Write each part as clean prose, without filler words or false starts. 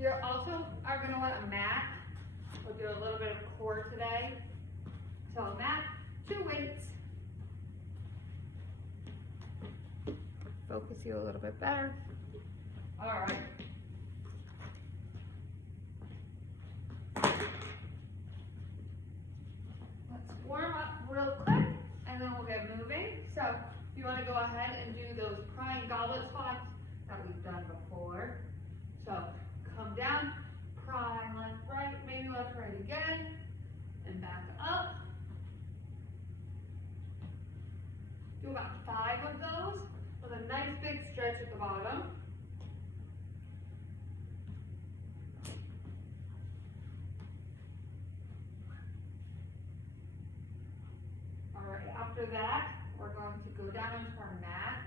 You also are going to want a mat. We'll do a little bit of core today. So a mat, 2 weights. Focus you a little bit better. All right. Let's warm up real quick and then we'll get moving. So if you want to go ahead and do those crying goblet squats that we've done before. So come down, pry left, right, maybe left, right again, and back up. Do about 5 of those with a nice big stretch at the bottom. All right, after that, we're going to go down into our mat,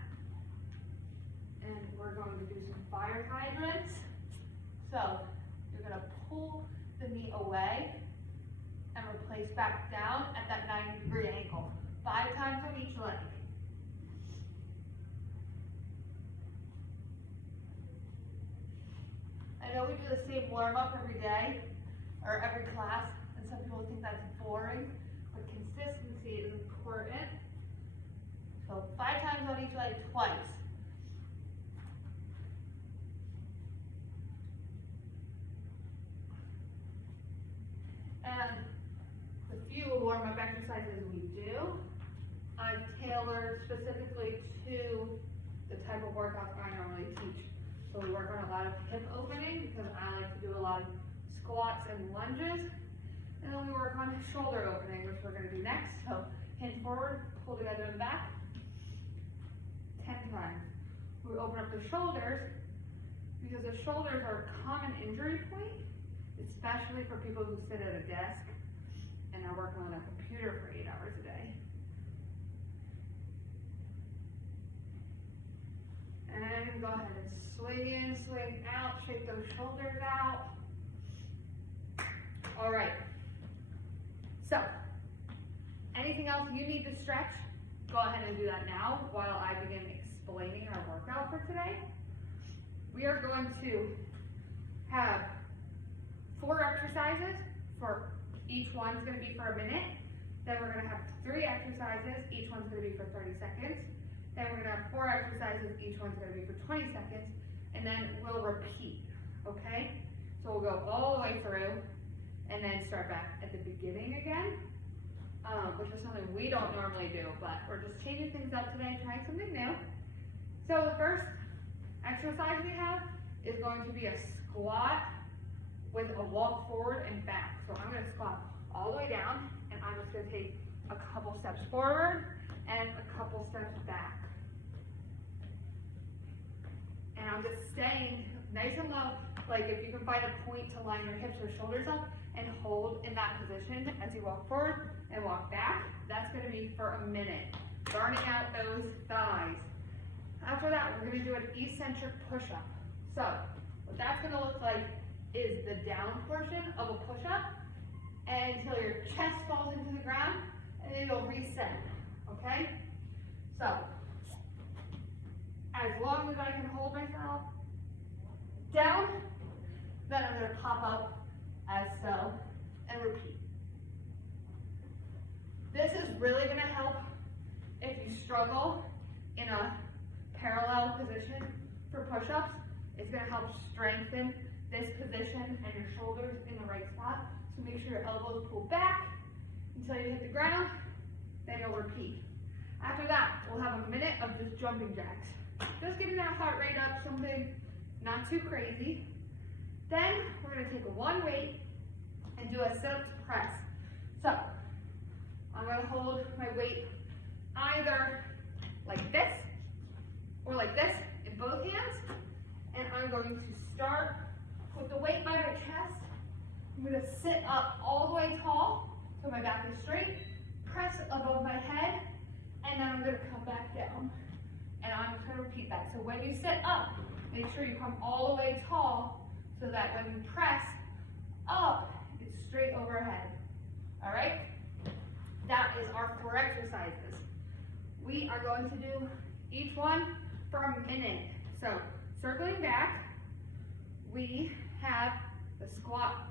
and we're going to do some fire hydrants. So you're going to pull the knee away and replace back down at that 90-degree angle. 5 times on each leg. I know we do the same warm-up every day or every class, and some people think that's boring, but consistency is important. So 5 times on each leg, twice. And the few warm-up exercises we do, I've tailored specifically to the type of workouts I normally teach. So we work on a lot of hip opening because I like to do a lot of squats and lunges. And then we work on shoulder opening, which we're going to do next. So hinge forward, pull together and back. 10 times. We open up the shoulders because the shoulders are a common injury point, especially for people who sit at a desk and are working on a computer for 8 hours a day. And go ahead and swing in, swing out, shake those shoulders out. All right. So, anything else you need to stretch? Go ahead and do that now while I begin explaining our workout for today. We are going to have 4 exercises. For each one's going to be for a minute. Then we're going to have 3 exercises. Each one's going to be for 30 seconds. Then we're going to have 4 exercises. Each one's going to be for 20 seconds. And then we'll repeat, okay? So we'll go all the way through and then start back at the beginning again, which is something we don't normally do, but we're just changing things up today, trying something new. So the first exercise we have is going to be a squat with a walk forward and back. So I'm going to squat all the way down, and I'm just going to take a couple steps forward and a couple steps back. And I'm just staying nice and low, like if you can find a point to line your hips or shoulders up and hold in that position as you walk forward and walk back. That's going to be for a minute, burning out those thighs. After that, we're going to do an eccentric push-up. So what that's going to look like is the down portion of a push-up until your chest falls into the ground, and then you'll reset, okay? So as long as I can hold myself down, then I'm going to pop up as so and repeat. This is really going to help if you struggle in a parallel position for push-ups. It's going to help strengthen this position and your shoulders in the right spot. So make sure your elbows pull back until you hit the ground, then you'll repeat. After that, we'll have a minute of just jumping jacks. Just getting that heart rate up, something not too crazy. Then we're going to take one weight and do a sit-up to press. So I'm going to hold my weight either like this or like this in both hands. And I'm going to start with the weight by my chest. I'm going to sit up all the way tall so my back is straight, press above my head, and then I'm going to come back down. And I'm just going to repeat that. So when you sit up, make sure you come all the way tall so that when you press up, it's straight overhead. All right? That is our 4 exercises. We are going to do each one for a minute. So circling back, we have the squat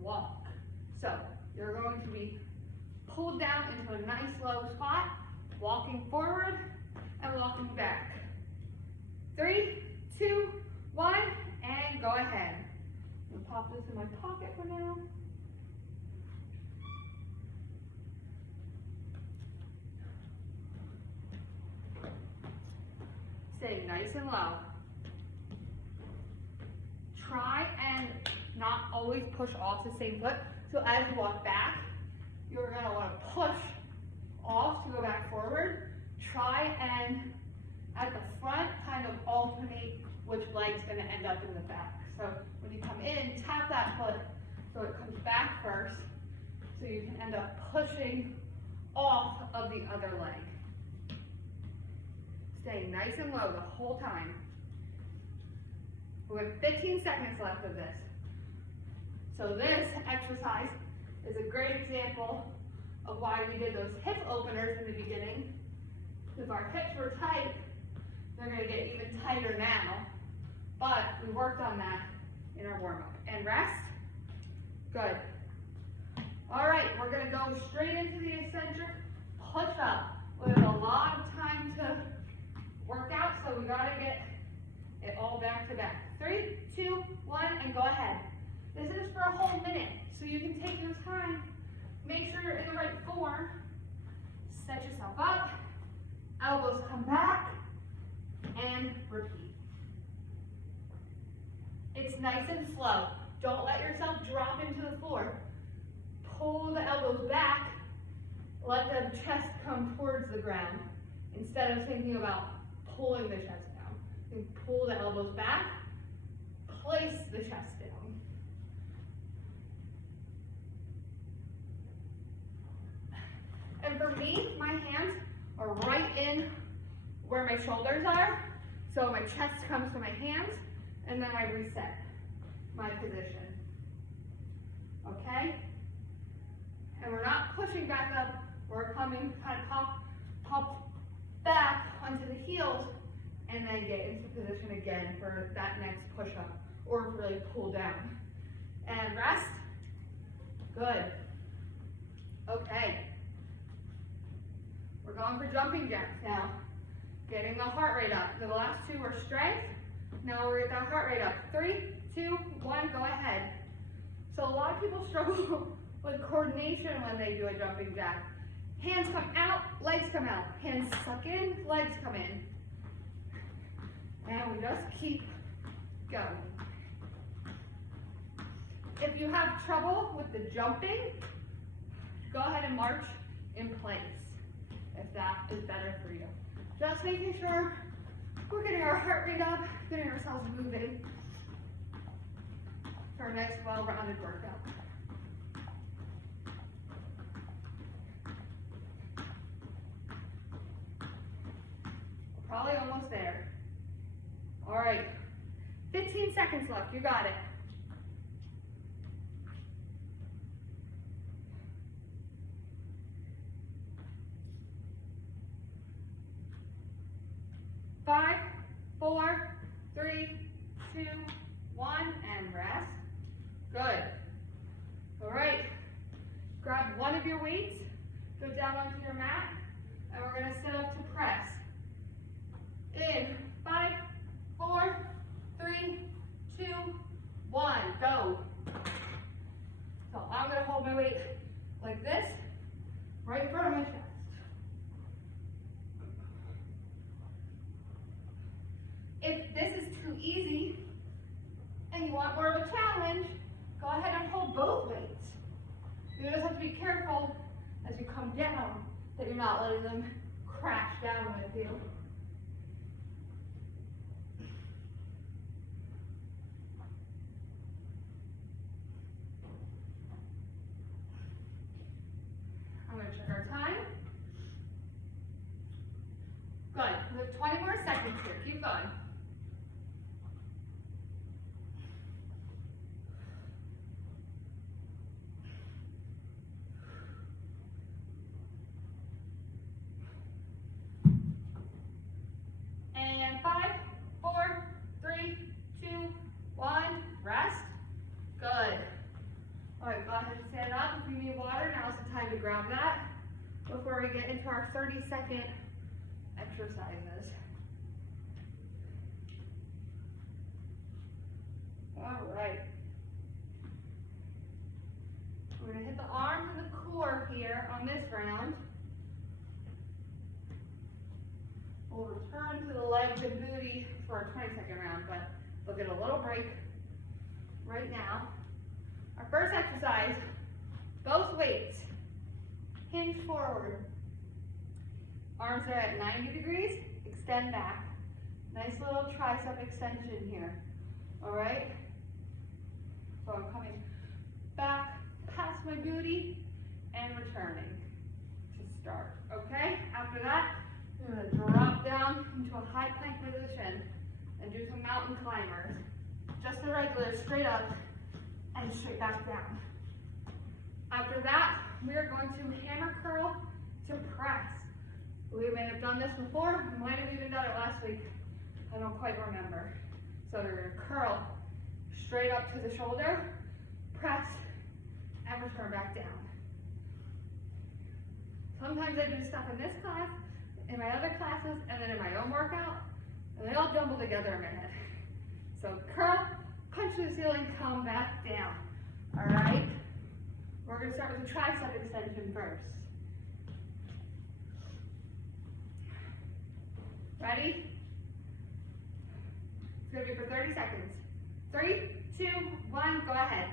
walk. So you're going to be pulled down into a nice low squat, walking forward and walking back. 3, 2, 1, and go ahead. I'm gonna pop this in my pocket for now. Stay nice and low. Try and not always push off the same foot. So as you walk back, you're gonna wanna push off to go back forward. Try and at the front, kind of alternate which leg's gonna end up in the back. So when you come in, tap that foot so it comes back first, so you can end up pushing off of the other leg. Stay nice and low the whole time. We have 15 seconds left of this. So this exercise is a great example of why we did those hip openers in the beginning. If our hips were tight, they're gonna get even tighter now, but we worked on that in our warm-up. And rest, good. All right, we're gonna go straight into the eccentric push-up. We have a lot of time to work out, so we gotta get it all back to back. 3, 2, 1, and go ahead. This is for a whole minute, so you can take your time. Make sure you're in the right form. Set yourself up, elbows come back, and repeat. It's nice and slow. Don't let yourself drop into the floor. Pull the elbows back, let the chest come towards the ground instead of thinking about pulling the chest down. You pull the elbows back, place the chest down. And for me, my hands are right in where my shoulders are. So my chest comes to my hands, and then I reset my position. Okay? And we're not pushing back up, we're coming kind of pop back onto the heels, and then get into position again for that next push-up, or really pull down. And rest. Good. Okay. We're going for jumping jacks now. Getting the heart rate up. The last two were strength. Now we're getting that heart rate up. 3, 2, 1, go ahead. So a lot of people struggle with coordination when they do a jumping jack. Hands come out, legs come out. Hands suck in, legs come in. And we just keep going. If you have trouble with the jumping, go ahead and march in place, if that is better for you. Just making sure we're getting our heart rate up, getting ourselves moving for our next well-rounded workout. We're probably almost there. All right, 15 seconds left, you got it. Five, 4, 3, 2, 1, and rest. Good. All right, grab one of your weights, go down onto your mat, and we're gonna sit up to press. In 5, 4, 3, 2, 1, go. So I'm gonna hold my weight like this, right in front of my chest. If this is too easy and you want more of a challenge, go ahead and hold both weights. You just have to be careful as you come down that you're not letting them crash down with you. I'm going to check our time. Good. We have 20 more seconds here. Keep going. to get into our 30-second exercises. All right. We're going to hit the arms and the core here on this round. We'll return to the legs and booty for our 20-second round, but we'll get a little break right now. Our first exercise, both weights, hinge forward. Arms are at 90 degrees, extend back. Nice little tricep extension here, all right? So I'm coming back past my booty and returning to start, okay? After that, I'm gonna drop down into a high plank position and do some mountain climbers. Just a regular straight up and straight back down. After that, we are going to hammer curl to press. We may have done this before, we might have even done it last week. I don't quite remember. So we're gonna curl straight up to the shoulder, press, and return back down. Sometimes I do stuff in this class, in my other classes, and then in my own workout, and they all jumble together in my head. So curl, punch to the ceiling, come back down. All right? We're gonna start with the tricep extension first. Ready? It's gonna be for 30 seconds. 3, 2, 1, go ahead.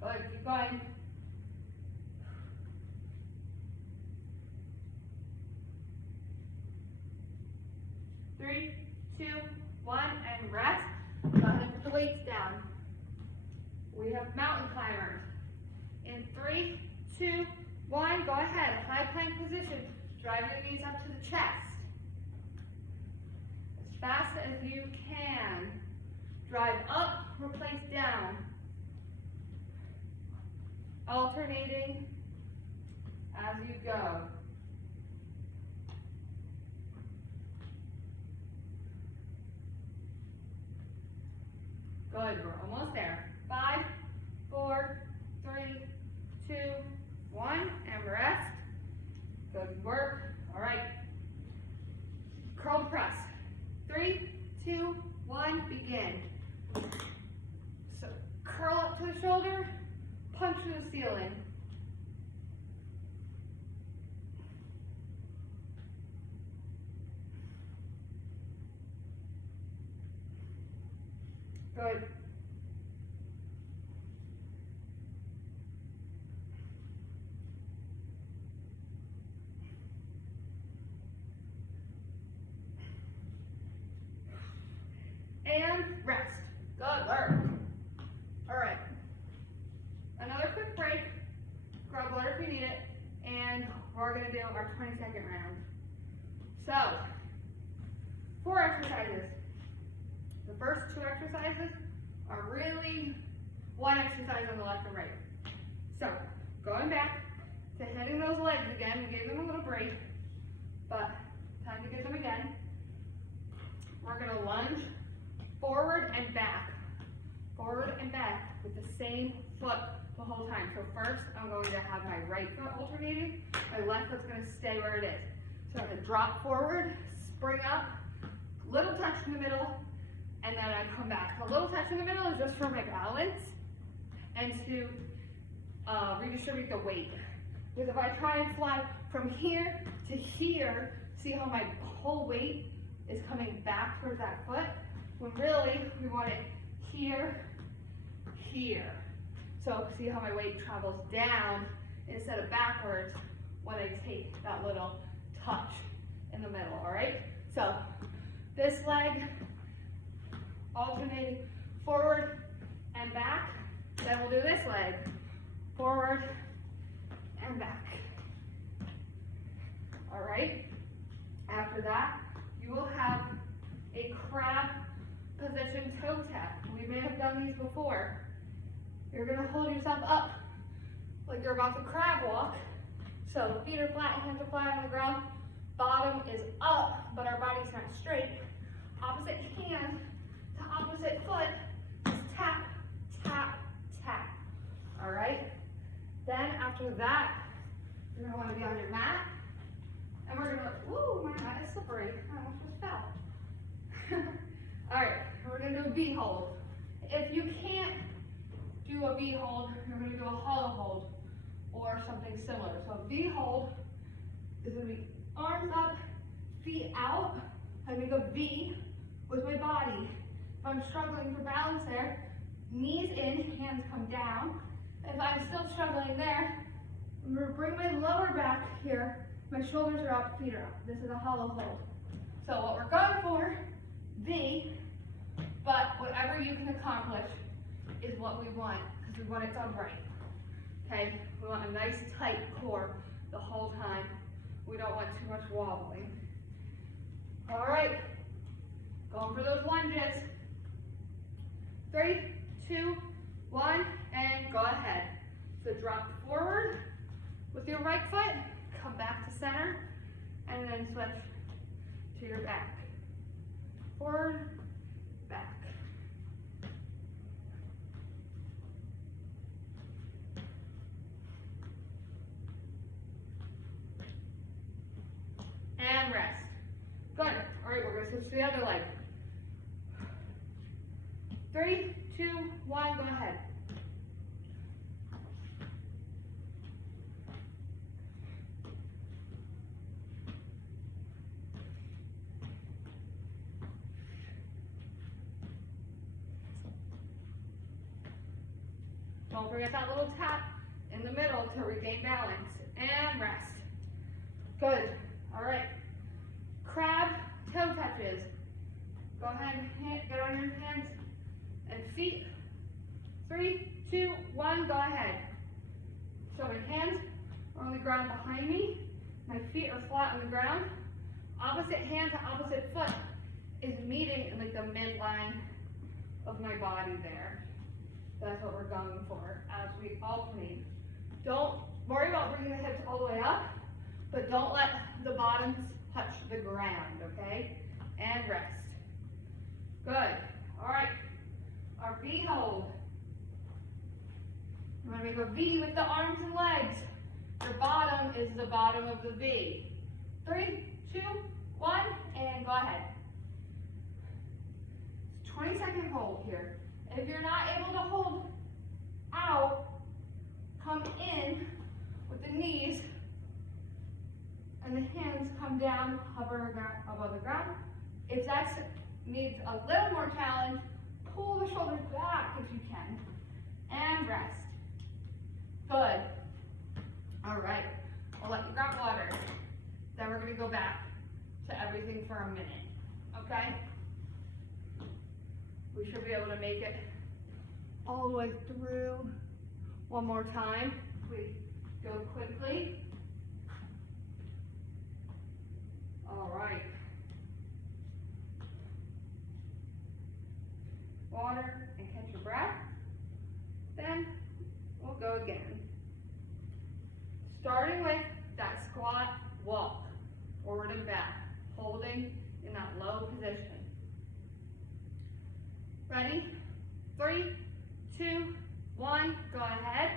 Good, keep going. Three, 2, 1, and rest. Go ahead and put the weights down. We have mountain climbers. In 3, 2, 1, go ahead. High plank position. Drive your knees up to the chest. As fast as you can. Drive up, replace down. Alternating as you go. Good, we're almost there. 5, 4, 3, 2, 1, and rest. Good work. All right. Curl press. 3, 2, 1, begin. So curl up to the shoulder, punch to the ceiling. Good. And rest. Good work. All right. Another quick break. Grab water if you need it. And we're going to do our 20-second round. So, 4 exercises. The first 2 exercises are really one exercise on the left and right. So, going back to hitting those legs again, we gave them a little break, but time to get them again. We're going to lunge forward and back with the same foot the whole time. So first, I'm going to have my right foot alternating, my left foot's going to stay where it is. So I'm going to drop forward, spring up, little touch in the middle, and then I come back. The little touch in the middle is just for my balance and to redistribute the weight. Because if I try and fly from here to here, see how my whole weight is coming back towards that foot, when really we want it here, here. So see how my weight travels down instead of backwards when I take that little touch in the middle, all right? So this leg, alternating forward and back. Then we'll do this leg, forward and back. All right? After that, you will have a crab position toe tap. We may have done these before. You're gonna hold yourself up like you're about to crab walk. So feet are flat, hands are flat on the ground. Bottom is up, but our body's not straight. Opposite hand to opposite foot is tap, tap, tap. All right? Then after that, you're gonna wanna be on your mat. And we're gonna, ooh, my mat is slippery. I almost just fell. All right, we're gonna do a V hold. If you can't do a V hold, you're gonna do a hollow hold or something similar. So a V hold is gonna be arms up, feet out. I make a V with my body. If I'm struggling for balance there, knees in, hands come down. If I'm still struggling there, I'm gonna bring my lower back here. My shoulders are up, feet are up. This is a hollow hold. So what we're going for, V, but whatever you can accomplish is what we want, because we want it done right. Okay, we want a nice tight core the whole time. We don't want too much wobbling. All right, going for those lunges. 3, 2, 1, and go ahead. So drop forward with your right foot, come back to center, and then switch to your back. Forward, back. And rest. Good. All right, we're going to switch to the other leg. 3, 2, 1, go ahead. Don't forget that little tap in the middle to regain balance. And rest. Good. All right. Crab toe touches. Go ahead and get on your hands and feet. 3, 2, 1, go ahead. So my hands are on the ground behind me. My feet are flat on the ground. Opposite hand to opposite foot is meeting in like the midline of my body there. That's what we're going for as we alternate. Don't worry about bringing the hips all the way up, but don't let the bottoms touch the ground, okay? And rest. Good. All right. Our V hold. I'm going to make a V with the arms and legs. Your bottom is the bottom of the V. 3, 2, 1, and go ahead. It's 20-second hold here. If you're not able to hold out, come in with the knees and the hands come down, hover above the ground. If that needs a little more challenge, pull the shoulders back if you can, and rest. Good. All right, I'll let you grab water. Then we're gonna go back to everything for a minute, okay? We should be able to make it all the way through one more time. We go quickly. All right. Water and catch your breath. Then we'll go again. Starting with that squat walk, forward and back, holding in that low position. Ready? 3, 2, 1, go ahead.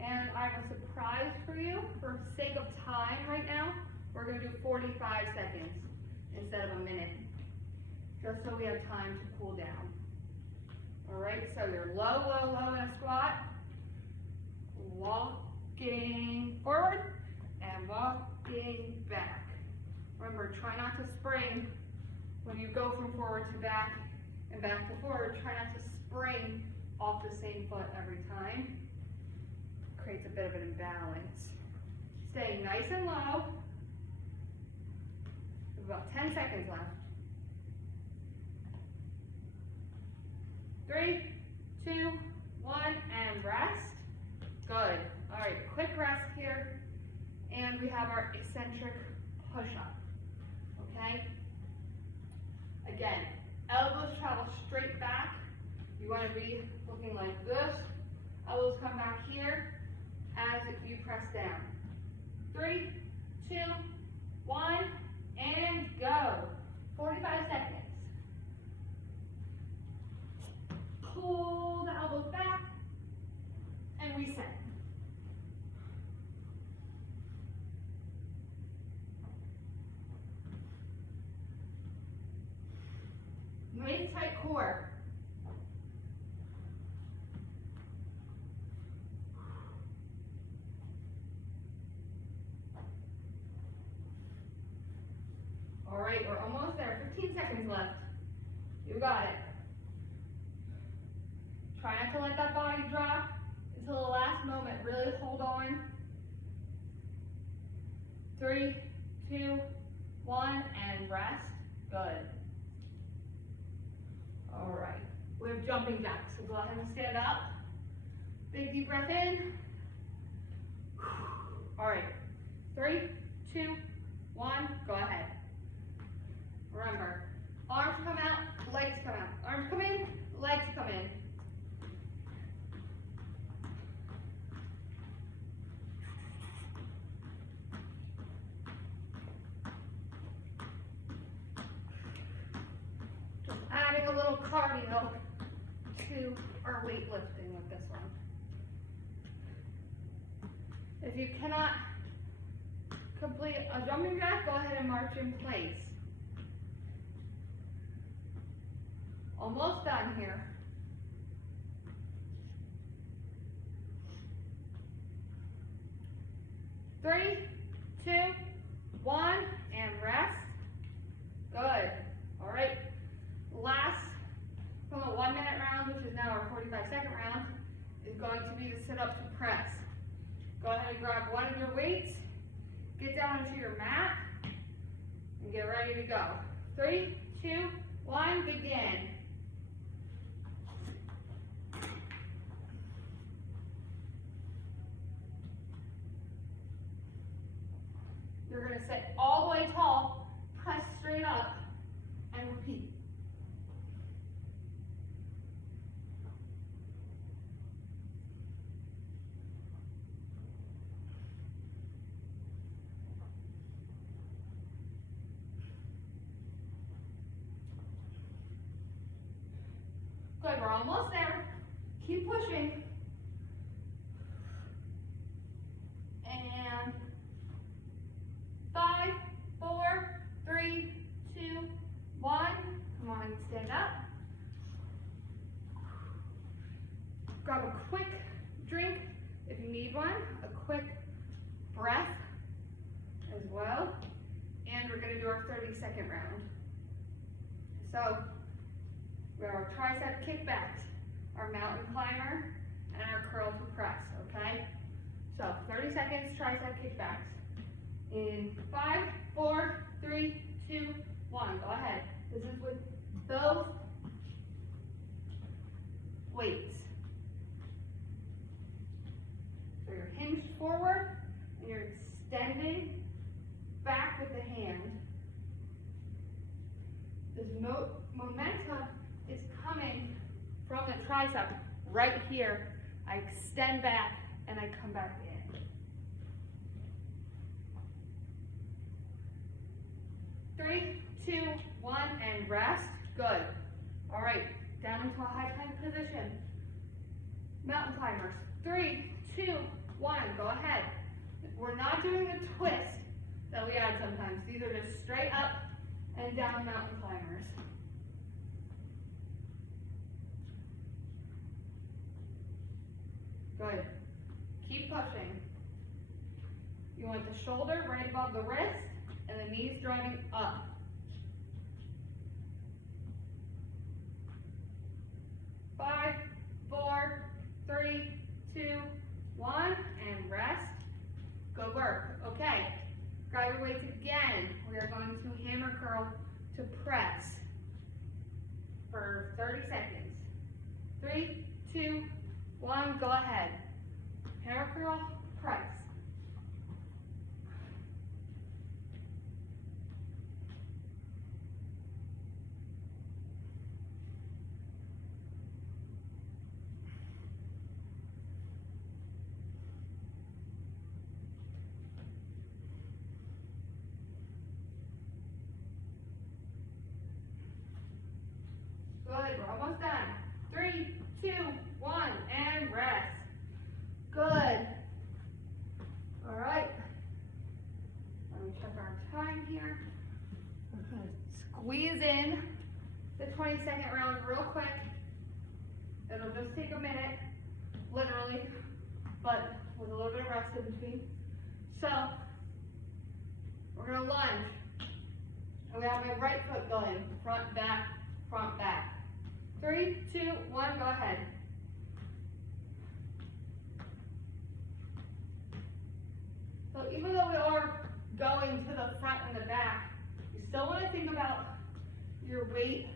And I have a surprise for you. For sake of time right now, we're going to do 45 seconds instead of a minute, just so we have time to cool down. All right, so you're low, low, low in a squat, walking forward and walking back. Remember, try not to spring when you go from forward to back and back to forward. Try not to spring off the same foot every time. Creates a bit of an imbalance. Stay nice and low. About 10 seconds left. 3, 2, 1, and rest. Good. All right, quick rest here. And we have our eccentric push-up, okay? Again, elbows travel straight back. You want to be looking like this. Elbows come back here. as you press down. 3, 2, 1, and go. 45 seconds. Pull the elbows back and reset. Nice tight core. All right, we're almost there. 15 seconds left. You got it. Try not to let that body drop until the last moment. Really hold on. 3, 2, 1, and rest. Good. All right, we have jumping jacks, so go ahead and stand up. Big deep breath in. All right, 3, 2, 1, go ahead. Remember, arms come out, legs come out. Arms come in, legs come in. Just adding a little cardio to our weightlifting with this one. If you cannot complete a jumping jack, go ahead and march in place. Almost done here. 3, 2, 1, and rest. Good. All right. Last from the 1 minute round, which is now our 45-second round, is going to be the sit-up to press. Go ahead and grab one of your weights, get down into your mat, and get ready to go. 3, 2, 1, begin. You're going to sit all the way tall, press straight up, and repeat. Good, we're almost there. Keep pushing. And 5, 4, 3, 2, 1. Come on, stand up. Grab a quick drink if you need one. A quick breath as well. And we're going to do our 30-second round. So, we have our tricep kickbacks, our mountain climber, and our curl to press, okay? So 30 seconds, tricep kickbacks. In 5, 4, 3, 2, 1, go ahead. This is with both weights. So you're hinged forward, and you're extending back with the hand. This momentum is coming from the tricep right here. I extend back and I come back in. 3, 2, 1, and rest. Good. All right, down into a high plank position. Mountain climbers. 3, 2, 1, go ahead. We're not doing the twist that we add sometimes. These are just straight up and down mountain climbers. Good. Keep pushing. You want the shoulder right above the wrist and the knees driving up. Five, 4, 3, 2, 1, and rest. Good work. Okay. Grab your weights again. We are going to hammer curl to press for 30 seconds. 3, 2, 1, go ahead. Hammer curl, press. Good, we're almost done. 3, 2, 1, and rest. Good. All right. Let me check our time here. We're gonna squeeze in the 20-second round real quick. It'll just take a minute, literally, but with a little bit of rest in between. So, we're gonna lunge. And we have my right foot going, front, back, front, back. 3, 2, 1, go ahead. So even though we are going to the front and the back, you still want to think about your weight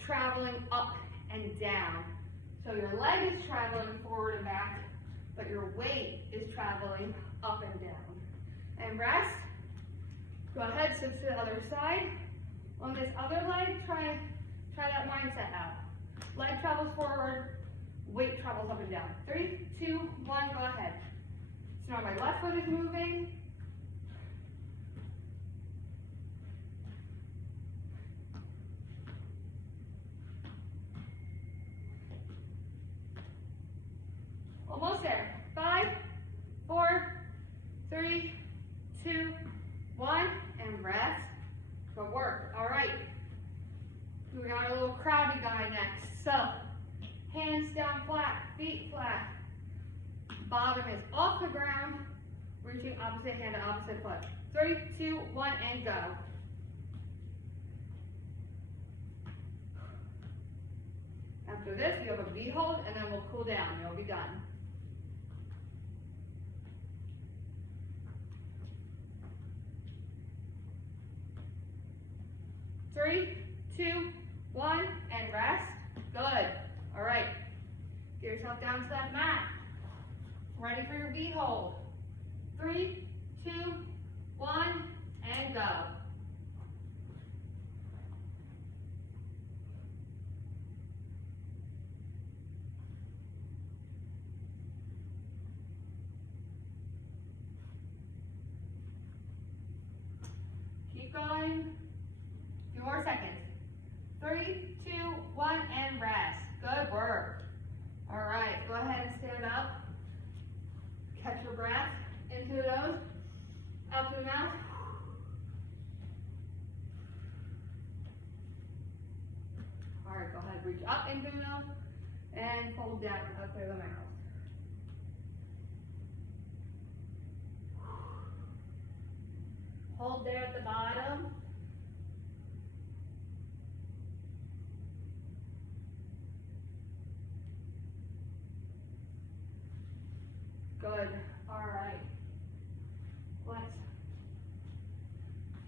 traveling up and down. So your leg is traveling forward and back, but your weight is traveling up and down. And rest. Go ahead, switch to the other side. On this other leg, try that mindset out. Leg travels forward, weight travels up and down. 3, 2, 1, go ahead. So now my left foot is moving. Almost there. 5, 4, 3, 2, 1, and rest. Good work. All right. We got a little crabby guy next. So, hands down flat, feet flat. Bottom is off the ground. Reaching opposite hand to opposite foot. 3, 2, 1, and go. After this, you have a V hold, and then we'll cool down. You'll be done. Three, 2, 1, and rest. Good. All right. Get yourself down to that mat. Ready for your V hold. 3, 2, 1, and go. Keep going. Few more seconds. 3, 2, 1, and rest. Good work. All right, go ahead and stand up. Catch your breath into the nose, out through the mouth. All right, go ahead, reach up into the nose and fold down out through the mouth. Hold there at the bottom. Good. All right. Let's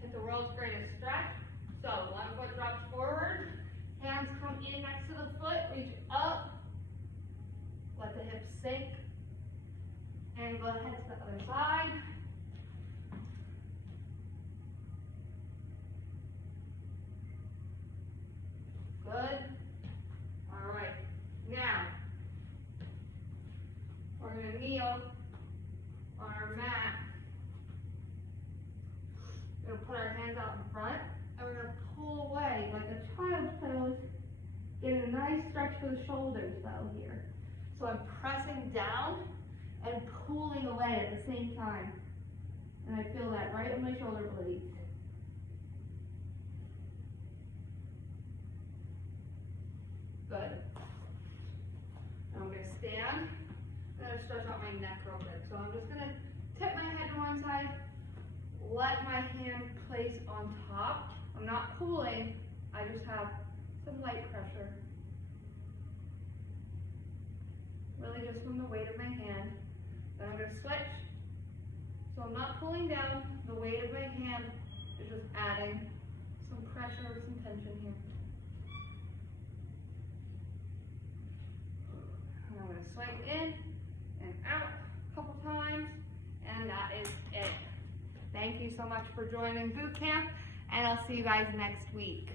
hit the world's greatest stretch. So one foot drops forward, hands come in next to the foot, reach up, let the hips sink, and go ahead to the other side. Good. All right. Now, we're going to kneel on our mat. We're going to put our hands out in front, and we're going to pull away like a child's pose, getting a nice stretch for the shoulders though here. So I'm pressing down and pulling away at the same time. And I feel that right in my shoulder blades. Good. Now I'm going to stand. I'm going to stretch out my neck real quick. So I'm just going to tip my head to one side, let my hand place on top. I'm not pulling, I just have some light pressure. Really just from the weight of my hand. Then I'm going to switch. So I'm not pulling down, the weight of my hand is just adding some pressure, some tension here. And I'm going to swing in and out a couple times, and that is it. Thank you so much for joining boot camp, and I'll see you guys next week.